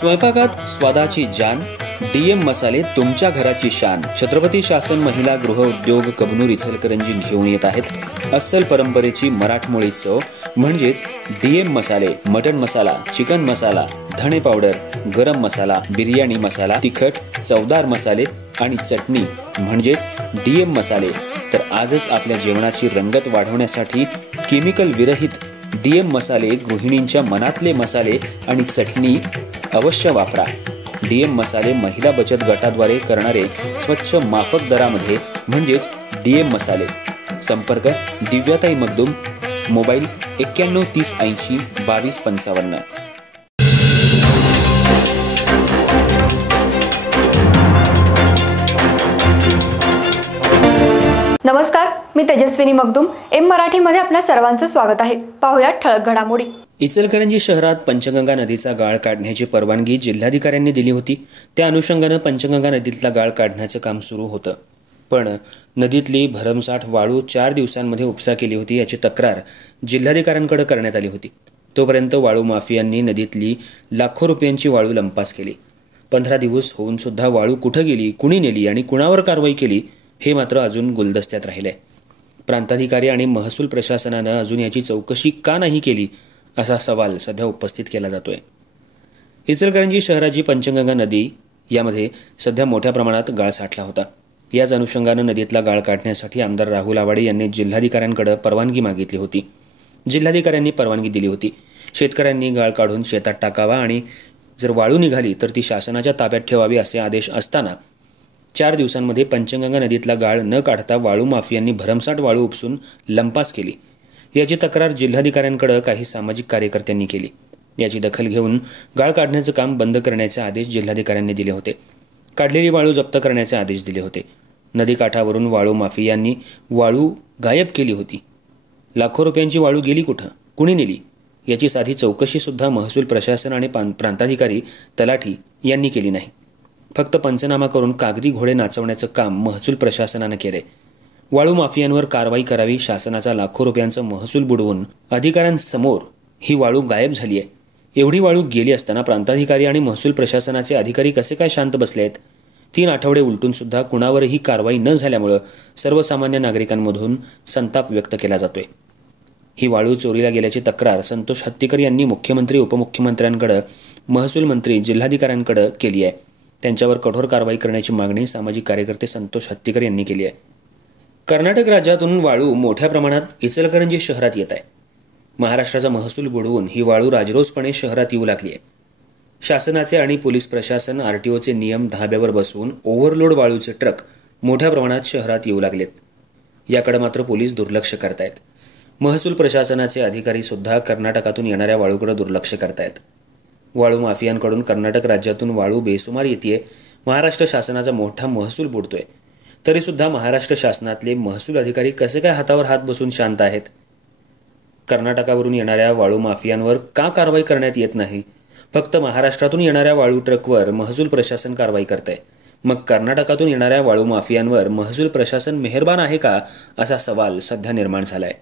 स्वयंपाकात स्वादाची जान, डीएम मसाले तुमच्या घराची शान। छत्रपती शासन महिला गृह उद्योग कबनूर इचलकरंजी घेऊन येत आहेत अस्सल परंपरेची मराठमोळी चव म्हणजेच डीएम मसाले। मटन मसाला, चिकन मसाला, धणे पावडर, गरम मसाला, बिर्याणी मसाला, तिखट चवदार मसाले आणि चटणी म्हणजेच डीएम मसाले। तर आजच आपल्या जेवणाची रंगत वाढवण्यासाठी केमिकल विरहित डीएम मसाले, गृहिणींच्या मनातले मसाले आणि चटणी अवश्य वापरा। डीएम मसाले महिला बचत गटाद्वारे करणारे स्वच्छ माफक दरामध्ये म्हणजेच डीएम मसाले। संपर्क दिव्याताई मगदूम, मोबाईल 91 30 80 22 55। नमस्कार, मी तेजस्विनी मगदूम। एम मराठीमध्ये आपल्या सर्वांचं स्वागत आहे। पाहूया ठळक घडामोडी। इचलकरंजी शहरात पंचगंगा नदीचा गाळ काढण्याची परवानगी जिल्हाधिकाऱ्यांनी दिली होती। त्या अनुषंगाने पंचगंगा नदीतला गाळ काढण्याचं काम सुरू होतं, पण नदीतली भरमसाठ वाळू 4 दिवसांमध्ये उपसा केली होती याची तक्रार जिल्हाधिकाऱ्यांकडे करण्यात आली होती। तोपर्यंत वाळू माफियांनी नदीतली लाखो रुपयांची वाळू लंपास केली। 15 दिवस होऊन सुद्धा वाळू कुठे गेली, कुणी नेली आणि कुणावर कारवाई केली हे मात्र अजून गुलदस्त्यात राहिले। प्रांताधिकारी आणि महसूल प्रशासनाने अजून याची चौकशी का नाही केली असा सवाल सध्या उपस्थित केला जातोय। इचलकरंजी शहराची पंचगंगा नदी यामध्ये सध्या मोठ्या प्रमाणात गाळ साठला होता। याच अनुषंगाने नदीतला गाळ काढण्यासाठी आमदार राहुल आवाडे यांनी जिल्हाधिकाऱ्यांकडे परवानगी मागितली होती। जिल्हाधिकाऱ्यांनी परवानगी दिली होती। शेतकऱ्यांनी गाळ काढून शेतात टाकावा आणि जर वाळू निघाली तर ती शासनाच्या ताब्यात ठेवावी असे आदेश असताना 4 दिवसांमध्ये पंचगंगा नदीतला गाळ न काढता वाळू माफियांनी भरमसाठ वाळू उपसून लंपास केली। याची तक्रार जिल्हाधिकाऱ्यांकडे काही सामाजिक कार्यकर्त्यांनी केली। याची दखल घेऊन गाळ काढण्याचं काम बंद करण्याचे आदेश जिल्हाधिकाऱ्यांनी दिले होते। काढलेली वाळू जप्त करण्याचे आदेश दिले होते। नदीकाठावरून वाळू माफियांनी वाळू गायब केली होती। लाखो रुपयांची वाळू गेली कुठं, कुणी नेली याची साधी चौकशी सुद्धा महसूल प्रशासन आणि प्रांताधिकारी तलाठी यांनी केली नाही। फक्त पंचनामा करून कागदी घोडे नाचवण्याचं काम महसूल प्रशासनाने केले। वाळू माफियांवर कारवाई करावी, शासनाचा लाखो रुपयांचा महसूल बुडवून अधिकाऱ्यांसमोर ही वाळू गायब झाली आहे। एवढी वाळू गेली असताना प्रांताधिकारी आणि महसूल प्रशासनाचे अधिकारी कसे काय शांत बसले आहेत? 3 आठवडे उलटून सुद्धा कुणावरही कारवाई न झाल्यामुळे सर्वसामान्य नागरिकांमधून संताप व्यक्त केला जातोय। ही वाळू चोरीला गेल्याची तक्रार संतोष हत्तीकर यांनी मुख्यमंत्री, उपमुख्यमंत्र्यांकडे, महसूल मंत्री, जिल्हाधिकाऱ्यांकडे केली आहे। त्यांच्यावर कठोर कारवाई करण्याची मागणी सामाजिक कार्यकर्ते संतोष हत्तीकर यांनी केली आहे। कर्नाटक राज्यातून वाळू मोठ्या प्रमाणात इचलकरंजी शहरात येत आहे। महाराष्ट्राचा महसूल बुडवून ही वाळू राजरोसपणे शहरात येऊ लागली आहे। शासनाचे आणि पोलीस प्रशासन, आरटीओचे नियम धाब्यावर बसवून ओव्हरलोड वाळूचे ट्रक मोठ्या प्रमाणात शहरात येऊ लागलेत। याकडे मात्र पोलीस दुर्लक्ष करतायत। महसूल प्रशासनाचे अधिकारी सुद्धा कर्नाटकातून येणाऱ्या वाळूकडे दुर्लक्ष करतायत। वाळू माफियांकडून कर्नाटक राज्यातून वाळू बेसुमार येते। महाराष्ट्र शासनाचा मोठा महसूल बुडतोय, तरी सुद्धा महाराष्ट्र शासनातले महसूल अधिकारी कसे काय हातावर हात बसून शांत आहेत? कर्नाटकावरून येणाऱ्या वाळू माफियांवर का कारवाई करण्यात येत नाही? फक्त महाराष्ट्रातून येणाऱ्या वाळू ट्रकवर महसूल प्रशासन कारवाई करतंय। मग कर्नाटकातून येणाऱ्या वाळू माफियांवर महसूल प्रशासन मेहरबान आहे का असा सवाल सध्या निर्माण झालाय।